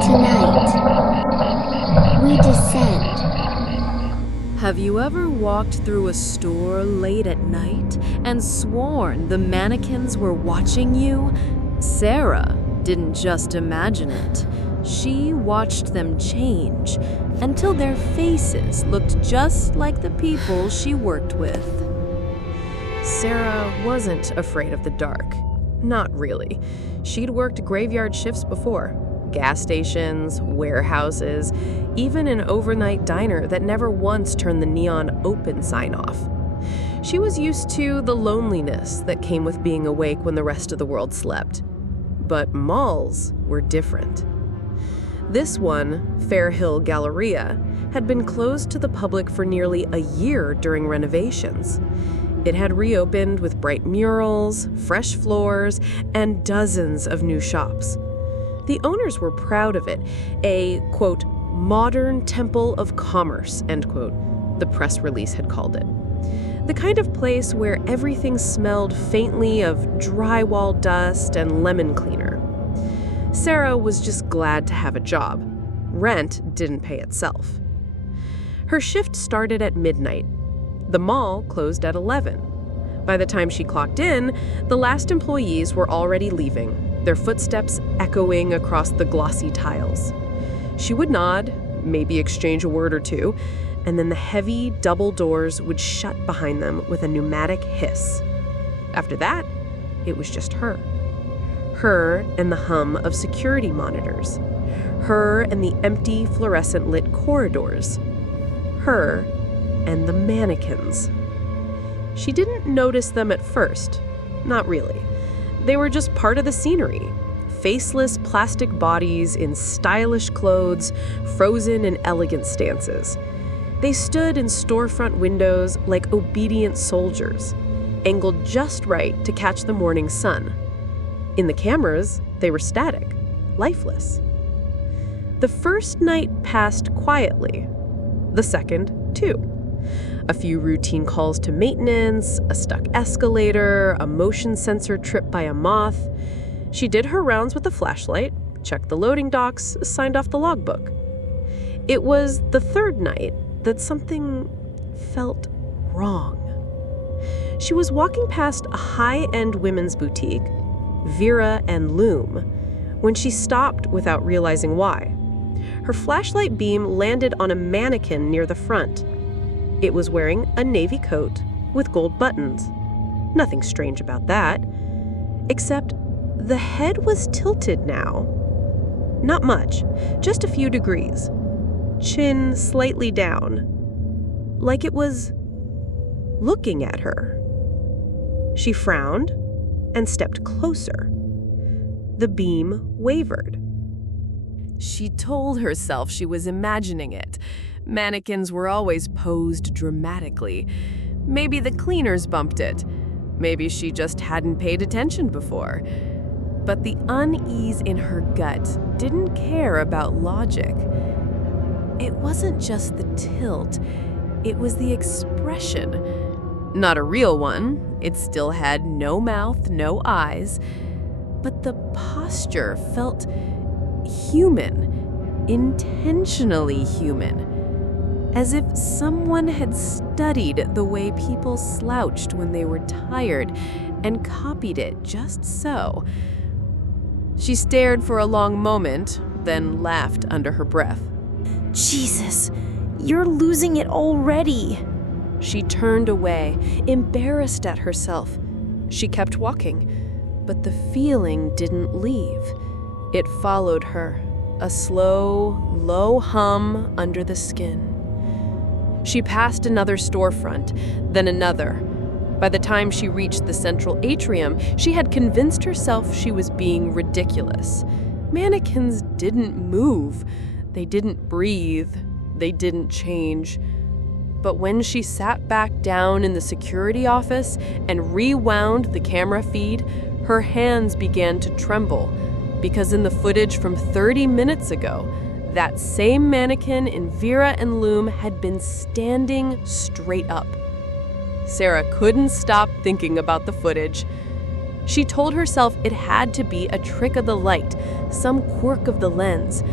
Tonight, we descend. Have you ever walked through a store late at night and sworn the mannequins were watching you? Sarah didn't just imagine it. She watched them change until their faces looked just like the people she worked with. Sarah wasn't afraid of the dark. Not really. She'd worked graveyard shifts before. Gas stations, warehouses, even an overnight diner that never once turned the neon open sign off. She was used to the loneliness that came with being awake when the rest of the world slept. But malls were different. This one, Fairhill Galleria, had been closed to the public for nearly a year during renovations. It had reopened with bright murals, fresh floors, and dozens of new shops. The owners were proud of it, a, quote, modern temple of commerce, end quote, the press release had called it. The kind of place where everything smelled faintly of drywall dust and lemon cleaner. Sarah was just glad to have a job. Rent didn't pay itself. Her shift started at midnight. The mall closed at 11. By the time she clocked in, the last employees were already leaving, their footsteps echoing across the glossy tiles. She would nod, maybe exchange a word or two, and then the heavy double doors would shut behind them with a pneumatic hiss. After that, it was just her. Her and the hum of security monitors. Her and the empty fluorescent-lit corridors. Her and the mannequins. She didn't notice them at first. Not really. They were just part of the scenery. Faceless plastic bodies in stylish clothes, frozen in elegant stances. They stood in storefront windows like obedient soldiers, angled just right to catch the morning sun. In the cameras, they were static, lifeless. The first night passed quietly. The second, too. A few routine calls to maintenance, a stuck escalator, a motion sensor tripped by a moth. She did her rounds with a flashlight, checked the loading docks, signed off the logbook. It was the third night that something felt wrong. She was walking past a high-end women's boutique, Vera and Loom, when she stopped without realizing why. Her flashlight beam landed on a mannequin near the front. It was wearing a navy coat with gold buttons. Nothing strange about that, except the head was tilted now. Not much, just a few degrees. Chin slightly down, like it was looking at her. She frowned and stepped closer. The beam wavered. She told herself she was imagining it. Mannequins were always posed dramatically. Maybe the cleaners bumped it. Maybe she just hadn't paid attention before. But the unease in her gut didn't care about logic. It wasn't just the tilt, it was the expression. Not a real one. It still had no mouth, no eyes. But the posture felt human, intentionally human. As if someone had studied the way people slouched when they were tired and copied it just so. She stared for a long moment, then laughed under her breath. Jesus, you're losing it already. She turned away, embarrassed at herself. She kept walking, but the feeling didn't leave. It followed her, a slow, low hum under the skin. She passed another storefront, then another. By the time she reached the central atrium, she had convinced herself she was being ridiculous. Mannequins didn't move. They didn't breathe. They didn't change. But when she sat back down in the security office and rewound the camera feed, her hands began to tremble, because in the footage from 30 minutes ago, that same mannequin in Vera and Loom had been standing straight up. Sarah couldn't stop thinking about the footage. She told herself it had to be a trick of the light, some quirk of the lens.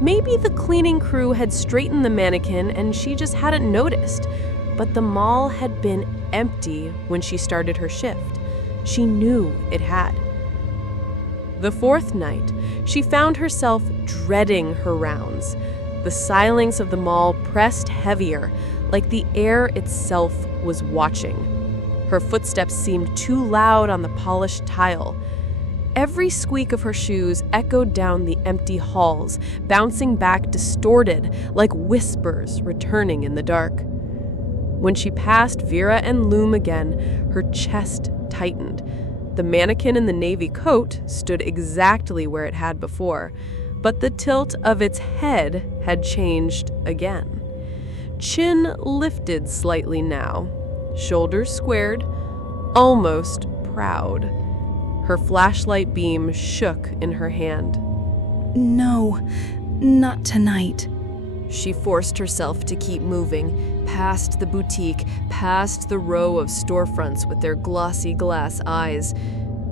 Maybe the cleaning crew had straightened the mannequin and she just hadn't noticed. But the mall had been empty when she started her shift. She knew it had. The fourth night, she found herself dreading her rounds. The silence of the mall pressed heavier, like the air itself was watching. Her footsteps seemed too loud on the polished tile. Every squeak of her shoes echoed down the empty halls, bouncing back distorted, like whispers returning in the dark. When she passed Vera and Loom again, her chest tightened. The mannequin in the navy coat stood exactly where it had before, but the tilt of its head had changed again. Chin lifted slightly now, shoulders squared, almost proud. Her flashlight beam shook in her hand. No, not tonight. She forced herself to keep moving, past the boutique, past the row of storefronts with their glossy glass eyes.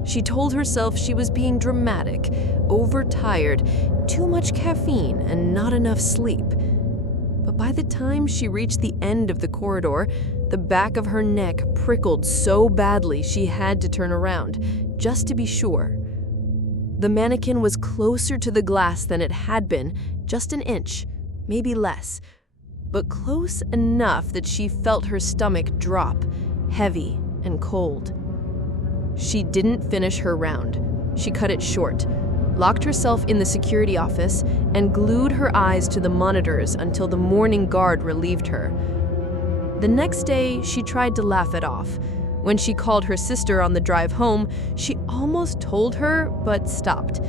She told herself she was being dramatic, overtired, too much caffeine and not enough sleep. But by the time she reached the end of the corridor, the back of her neck prickled so badly she had to turn around, just to be sure. The mannequin was closer to the glass than it had been, just an inch, maybe less, but close enough that she felt her stomach drop, heavy and cold. She didn't finish her round. She cut it short, locked herself in the security office, and glued her eyes to the monitors until the morning guard relieved her. The next day, she tried to laugh it off. When she called her sister on the drive home, she almost told her, but stopped.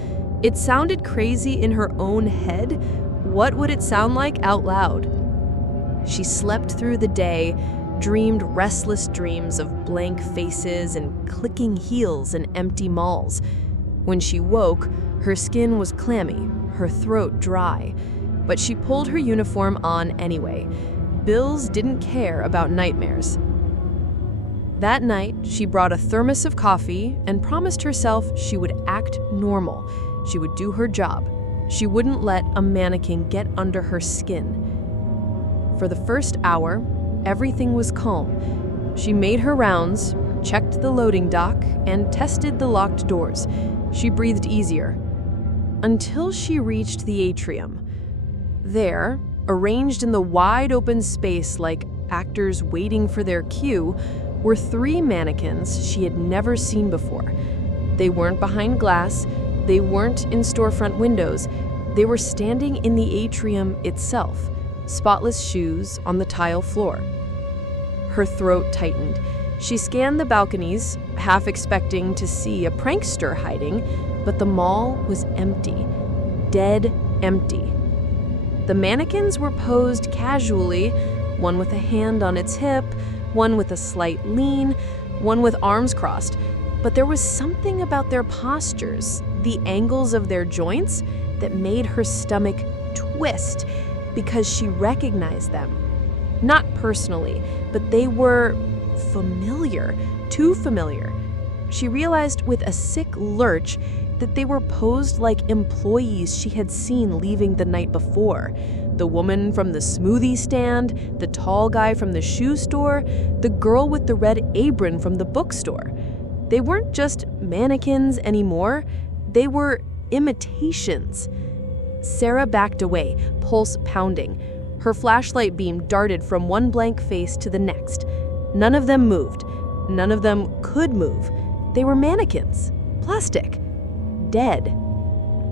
It sounded crazy in her own head. What would it sound like out loud? She slept through the day, dreamed restless dreams of blank faces and clicking heels in empty malls. When she woke, her skin was clammy, her throat dry, but she pulled her uniform on anyway. Bills didn't care about nightmares. That night, she brought a thermos of coffee and promised herself she would act normal. She would do her job. She wouldn't let a mannequin get under her skin. For the first hour, everything was calm. She made her rounds, checked the loading dock, and tested the locked doors. She breathed easier. Until she reached the atrium. There, arranged in the wide open space like actors waiting for their cue, were 3 mannequins she had never seen before. They weren't behind glass, they weren't in storefront windows, they were standing in the atrium itself, spotless shoes on the tile floor. Her throat tightened. She scanned the balconies, half expecting to see a prankster hiding, but the mall was empty, dead empty. The mannequins were posed casually, one with a hand on its hip, one with a slight lean, one with arms crossed. But there was something about their postures, the angles of their joints, that made her stomach twist because she recognized them. Not personally, but they were familiar, too familiar. She realized with a sick lurch that they were posed like employees she had seen leaving the night before. The woman from the smoothie stand, the tall guy from the shoe store, the girl with the red apron from the bookstore. They weren't just mannequins anymore, they were imitations. Sarah backed away, pulse pounding. Her flashlight beam darted from one blank face to the next. None of them moved. None of them could move. They were mannequins, plastic, dead.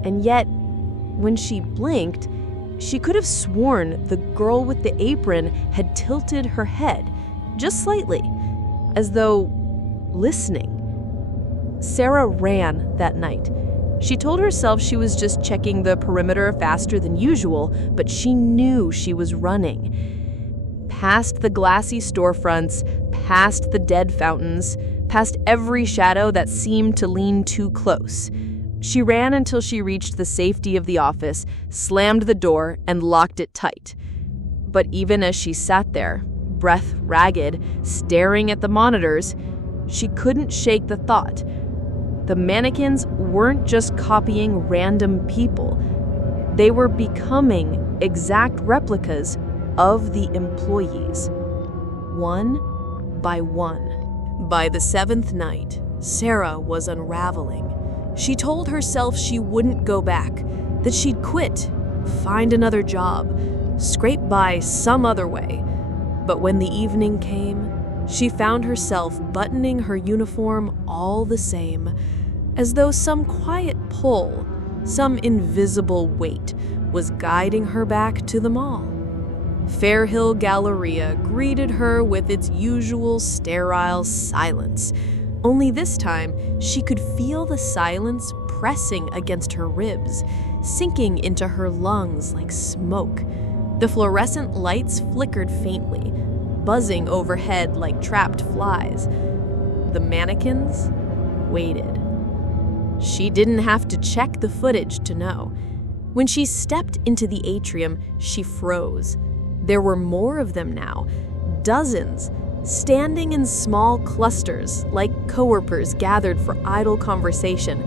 And yet, when she blinked, she could have sworn the girl with the apron had tilted her head, just slightly, as though listening. Sarah ran that night. She told herself she was just checking the perimeter faster than usual, but she knew she was running. Past the glassy storefronts, past the dead fountains, past every shadow that seemed to lean too close. She ran until she reached the safety of the office, slammed the door, and locked it tight. But even as she sat there, breath ragged, staring at the monitors, she couldn't shake the thought, The mannequins weren't just copying random people. They were becoming exact replicas of the employees, one by one. By the seventh night, Sarah was unraveling. She told herself she wouldn't go back, that she'd quit, find another job, scrape by some other way. But when the evening came, she found herself buttoning her uniform all the same, as though some quiet pull, some invisible weight, was guiding her back to the mall. Fairhill Galleria greeted her with its usual sterile silence. Only this time, she could feel the silence pressing against her ribs, sinking into her lungs like smoke. The fluorescent lights flickered faintly, buzzing overhead like trapped flies. The mannequins waited. She didn't have to check the footage to know. When she stepped into the atrium, she froze. There were more of them now, dozens, standing in small clusters like coworkers gathered for idle conversation,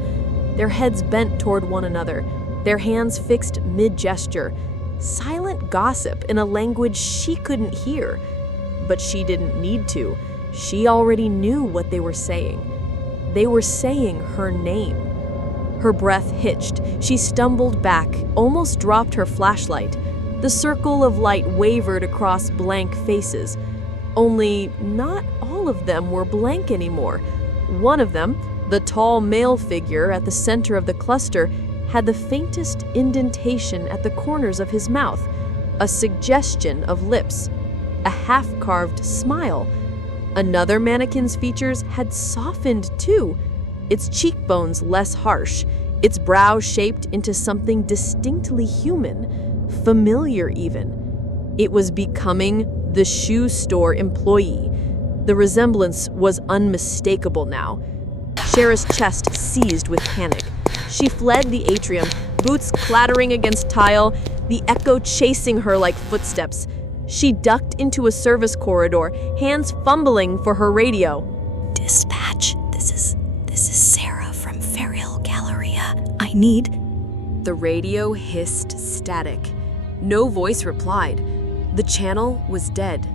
their heads bent toward one another, their hands fixed mid-gesture, silent gossip in a language she couldn't hear. But she didn't need to. She already knew what they were saying. They were saying her name. Her breath hitched. She stumbled back, almost dropped her flashlight. The circle of light wavered across blank faces. Only not all of them were blank anymore. One of them, the tall male figure at the center of the cluster, had the faintest indentation at the corners of his mouth, a suggestion of lips, a half-carved smile. Another mannequin's features had softened too, its cheekbones less harsh, its brow shaped into something distinctly human, familiar even. It was becoming the shoe store employee. The resemblance was unmistakable now. Sarah's chest seized with panic. She fled the atrium, boots clattering against tile, the echo chasing her like footsteps. She ducked into a service corridor, hands fumbling for her radio. Dispatch, this is Sarah from Fairhill Galleria. I need... The radio hissed static. No voice replied. The channel was dead.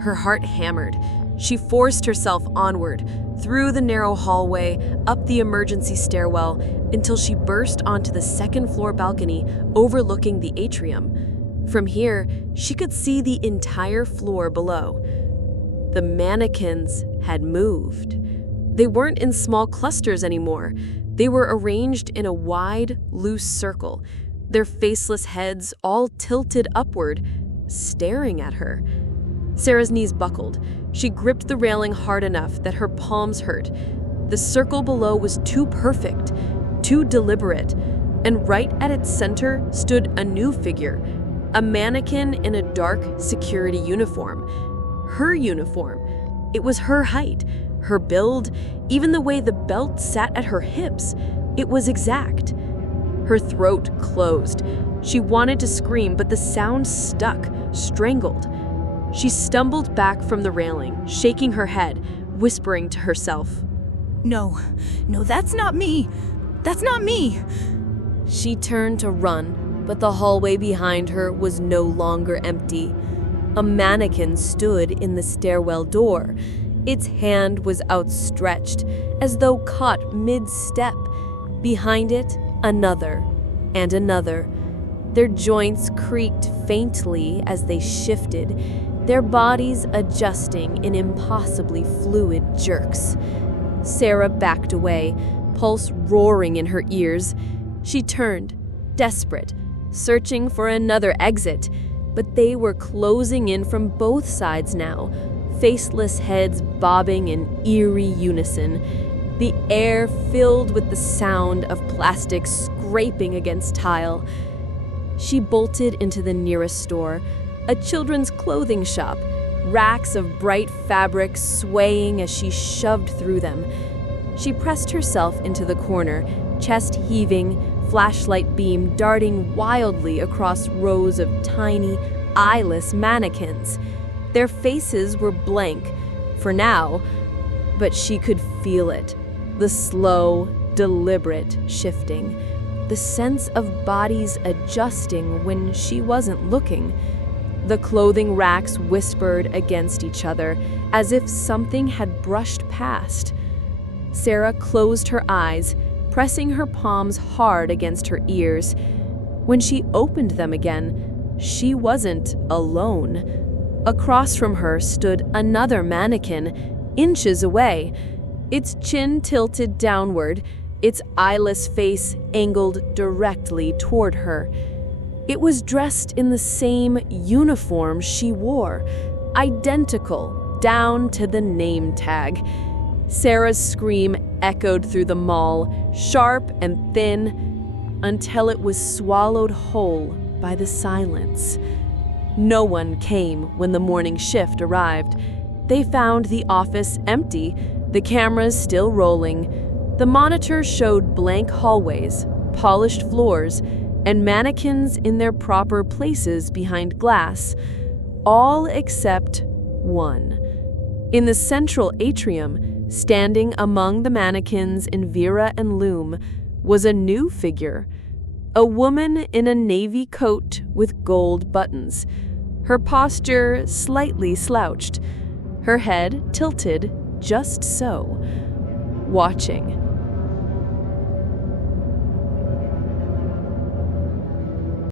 Her heart hammered. She forced herself onward, through the narrow hallway, up the emergency stairwell, until she burst onto the second-floor balcony overlooking the atrium. From here, she could see the entire floor below. The mannequins had moved. They weren't in small clusters anymore. They were arranged in a wide, loose circle, their faceless heads all tilted upward, staring at her. Sarah's knees buckled. She gripped the railing hard enough that her palms hurt. The circle below was too perfect, too deliberate, and right at its center stood a new figure, a mannequin in a dark security uniform. Her uniform. It was her height, her build, even the way the belt sat at her hips. It was exact. Her throat closed. She wanted to scream, but the sound stuck, strangled. She stumbled back from the railing, shaking her head, whispering to herself. No, that's not me. That's not me. She turned to run, but the hallway behind her was no longer empty. A mannequin stood in the stairwell door. Its hand was outstretched, as though caught mid-step. Behind it, another, and another. Their joints creaked faintly as they shifted, their bodies adjusting in impossibly fluid jerks. Sarah backed away, pulse roaring in her ears. She turned, desperate, searching for another exit, but they were closing in from both sides now, faceless heads bobbing in eerie unison, the air filled with the sound of plastic scraping against tile. She bolted into the nearest store, a children's clothing shop, racks of bright fabric swaying as she shoved through them. She pressed herself into the corner, chest heaving, flashlight beam darting wildly across rows of tiny, eyeless mannequins. Their faces were blank, for now, but she could feel it. The slow, deliberate shifting. The sense of bodies adjusting when she wasn't looking. The clothing racks whispered against each other as if something had brushed past. Sarah closed her eyes, pressing her palms hard against her ears. When she opened them again, she wasn't alone. Across from her stood another mannequin, inches away, its chin tilted downward, its eyeless face angled directly toward her. It was dressed in the same uniform she wore, identical down to the name tag. Sarah's scream echoed through the mall, sharp and thin, until it was swallowed whole by the silence. No one came when the morning shift arrived. They found the office empty, the cameras still rolling. The monitor showed blank hallways, polished floors, and mannequins in their proper places behind glass, all except one. In the central atrium, standing among the mannequins in Vera and Loom, was a new figure, a woman in a navy coat with gold buttons, her posture slightly slouched, her head tilted just so, watching.